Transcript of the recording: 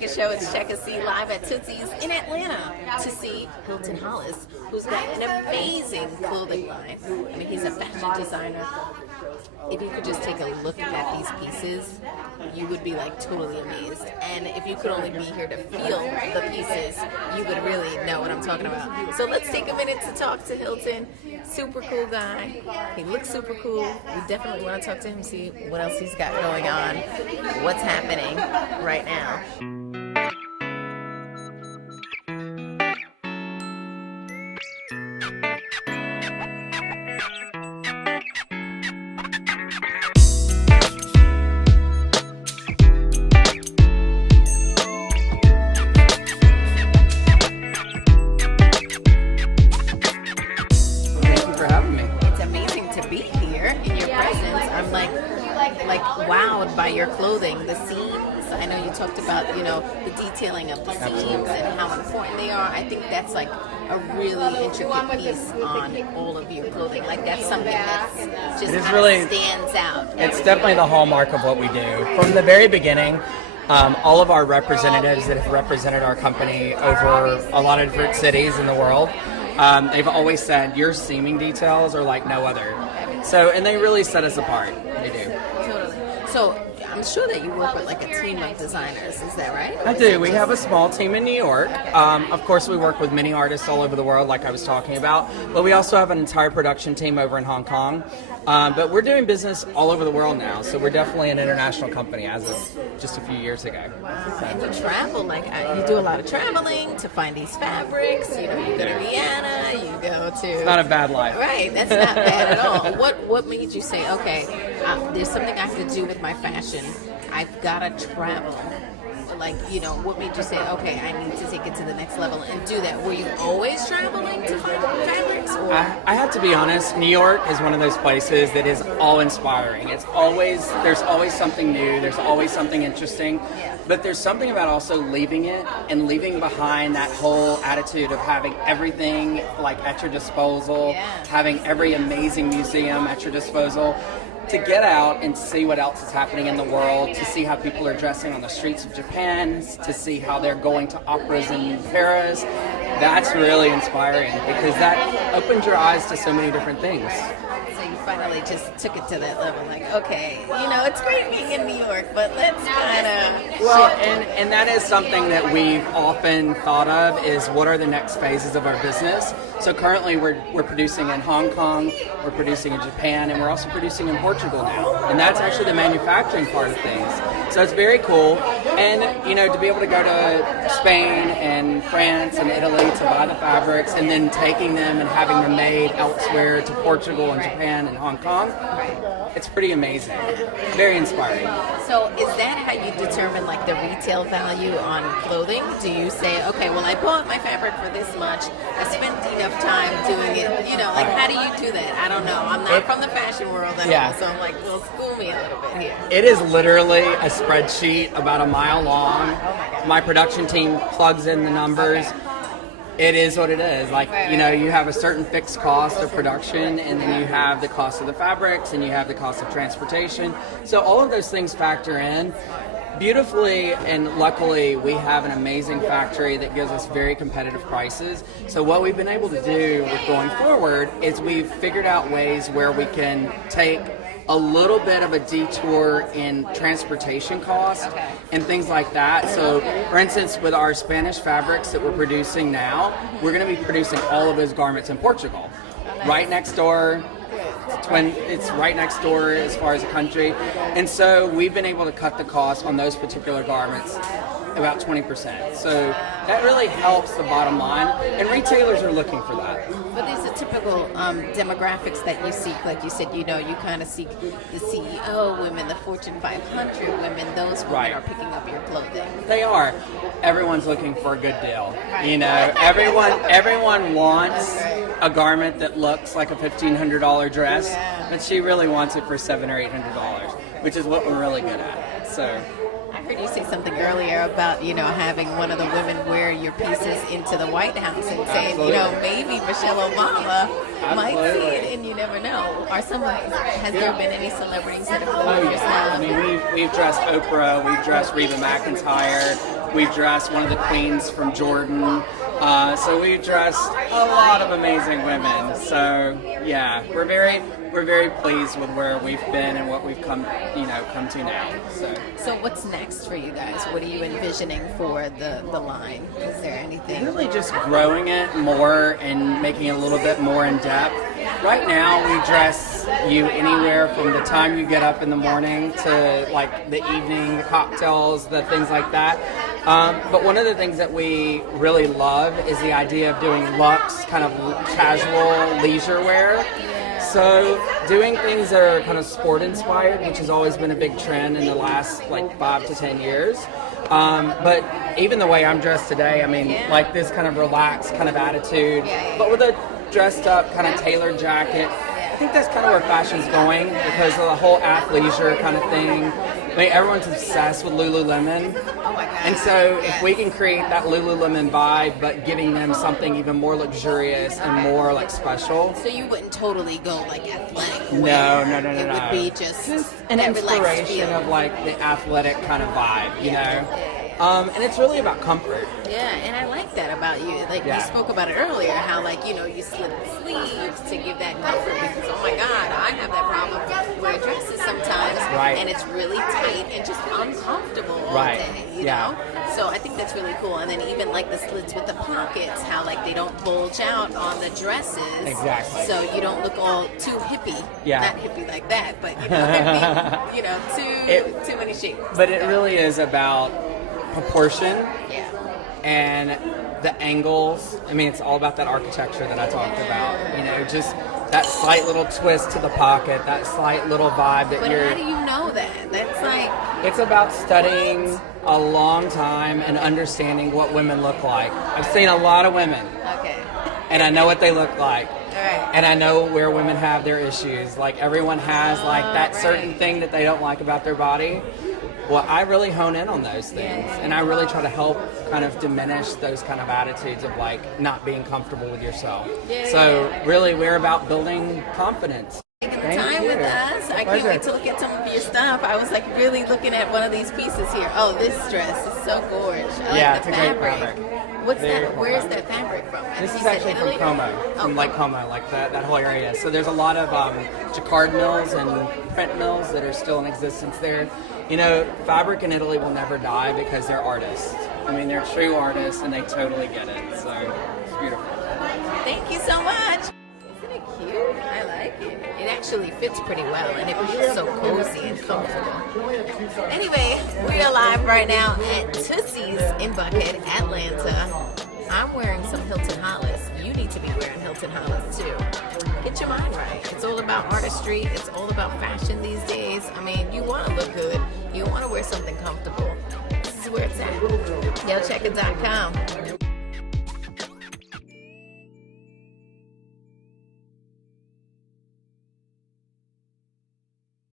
Checka show. It's Checka live at Tootsie's in Atlanta to see Hilton Hollis, who's got an amazing clothing line. I mean, he's a fashion designer. If you could just take a look at these pieces, you would be like totally amazed. And if you could only be here to feel the pieces, you would really know what I'm talking about. So let's take a minute to talk to Hilton. Super cool guy. He looks super cool. We definitely want to talk to him, see what else he's got going on, what's happening right now. Wowed by your clothing, the seams. I know you talked about, the detailing of the seams and how important they are. I think that's like a really intricate piece on all of your clothing. Like that's something that's just stands out. It's definitely the hallmark of what we do. From the very beginning, all of our representatives that have represented our company over a lot of different cities in the world, they've always said your seaming details are like no other. So, and they really set us apart. They do. So I'm sure that you work with like a team of designers, is that right? I do. We have a small team in New York. Of course, we work with many artists all over the world, like I was talking about. But we also have an entire production team over in Hong Kong. But we're doing business all over the world now, so we're definitely an international company as of just a few years ago. Wow. And you travel, you do a lot of traveling to find these fabrics. You go to Vienna, you go to... It's not a bad life. Right, that's not bad at all. What made you say, okay, there's something I have to do with my fashion. I've got to travel. What made you say, okay, I need to take it to the next level and do that? Were you always traveling to find fabrics? Or? I have to be honest, New York is one of those places that is awe-inspiring. There's always something new, there's always something interesting, but there's something about also leaving it and leaving behind that whole attitude of having everything at your disposal, having every amazing museum at your disposal. To get out and see what else is happening in the world, to see how people are dressing on the streets of Japan, to see how they're going to operas in Paris, that's really inspiring because that opens your eyes to so many different things. So you finally just took it to that level, okay, it's great being in New York, but let's kind of... Well, and that is something that we've often thought of is what are the next phases of our business. So currently we're producing in Hong Kong, we're producing in Japan, and we're also producing in Portugal now. And that's actually the manufacturing part of things. So it's very cool. And, to be able to go to Spain and France and Italy to buy the fabrics and then taking them and having them made elsewhere to Portugal and Japan and Hong Kong, it's pretty amazing. Very inspiring. So is that how you determine the retail value on clothing? Do you say, okay, well, I bought my fabric for this much, I spent enough time doing it, how do you do that? I don't know. I'm not from the fashion world at all, so I'm well, school me a little bit here. It is literally a spreadsheet about a mile long. My production team plugs in the numbers. Okay. It is what it is. You have a certain fixed cost of production, and then you have the cost of the fabrics, and you have the cost of transportation. So all of those things factor in. Beautifully and luckily, we have an amazing factory that gives us very competitive prices. So what we've been able to do with going forward is we've figured out ways where we can take a little bit of a detour in transportation costs and things like that. So, for instance, with our Spanish fabrics that we're producing now, we're going to be producing all of those garments in Portugal, right next door. It's right next door as far as the country. And so we've been able to cut the cost on those particular garments about 20%. So that really helps the bottom line, and retailers are looking for that. But these are typical demographics that you seek. Like you said, you kind of seek the CEO women, the Fortune 500 women. Those women are picking up your clothing. They are. Everyone's looking for a good deal. Everyone wants a garment that looks like a $1,500 dress, but she really wants it for $700 or $800, which is what we're really good at. So. I heard you say something earlier about, having one of the women wear your pieces into the White House and saying, maybe Michelle Obama might see it, and you never know. Has there been any celebrities that have worn your style? I mean, we've dressed Oprah, we've dressed Reba McEntire, We've dressed one of the queens from Jordan. So we've dressed a lot of amazing women. So yeah, we're very pleased with where we've been and what we've come to now. So what's next for you guys? What are you envisioning for the line? Is there anything? Really just growing it more and making it a little bit more in depth. Right now we dress you anywhere from the time you get up in the morning to like the evening, the cocktails, the things like that. But one of the things that we really love is the idea of doing luxe, kind of casual leisure wear. So doing things that are kind of sport inspired, which has always been a big trend in the last like 5 to 10 years. But even the way I'm dressed today, I mean, like this kind of relaxed kind of attitude, but with a dressed up kind of tailored jacket. I think that's kind of where fashion's going because of the whole athleisure kind of thing. I mean, everyone's obsessed with Lululemon. Oh my God. And so if we can create that Lululemon vibe, but giving them something even more luxurious and more like special. So you wouldn't totally go like athletic. No. It would be just an that relaxed inspiration feel. of like the athletic kind of vibe, you know? And it's really about comfort. Yeah, and I like that about you. Like you spoke about it earlier, how like you slip the sleeves to give that comfort because oh my God, I have that problem wearing dresses sometimes, and it's really tight and just uncomfortable all day. You know, so I think that's really cool. And then even like the slits with the pockets, how like they don't bulge out on the dresses. Exactly. So you don't look all too hippie. Yeah. Not hippie like that, but hippie. Too many shapes. But it really is about proportion and the angles. I mean, it's all about that architecture that I talked about. Just that slight little twist to the pocket, that slight little vibe that But how do you know that? That's like... It's about studying a long time and understanding what women look like. I've seen a lot of women. Okay. And I know what they look like. Right. And I know where women have their issues. Like everyone has like that certain thing that they don't like about their body. Well, I really hone in on those things, and I really try to help kind of diminish those kind of attitudes of like not being comfortable with yourself. So really, we're about building confidence. Taking the time with us. I can't wait to look at some of your stuff. I was like really looking at one of these pieces here. Oh, this dress is so gorgeous. I like the it's fabric. a great fabric. What's that? Where's that fabric from? This is actually from Como, from Lake Como, like that whole area. So there's a lot of jacquard mills and print mills that are still in existence there. Fabric in Italy will never die because they're artists. I mean, they're true artists and they totally get it. So it's beautiful. Thank you so much. Isn't it cute? I like it. It actually fits pretty well and it feels so cozy and comfortable. Anyway, we are live right now at Tootsie's in Buckhead, Atlanta. I'm wearing some Hilton Hollis. You need to be wearing Hilton Hollis too. Get your mind right. It's all about artistry. It's all about fashion these days. I mean, you want to look good. You want to wear something comfortable. This is where it's at. YoChecka.com.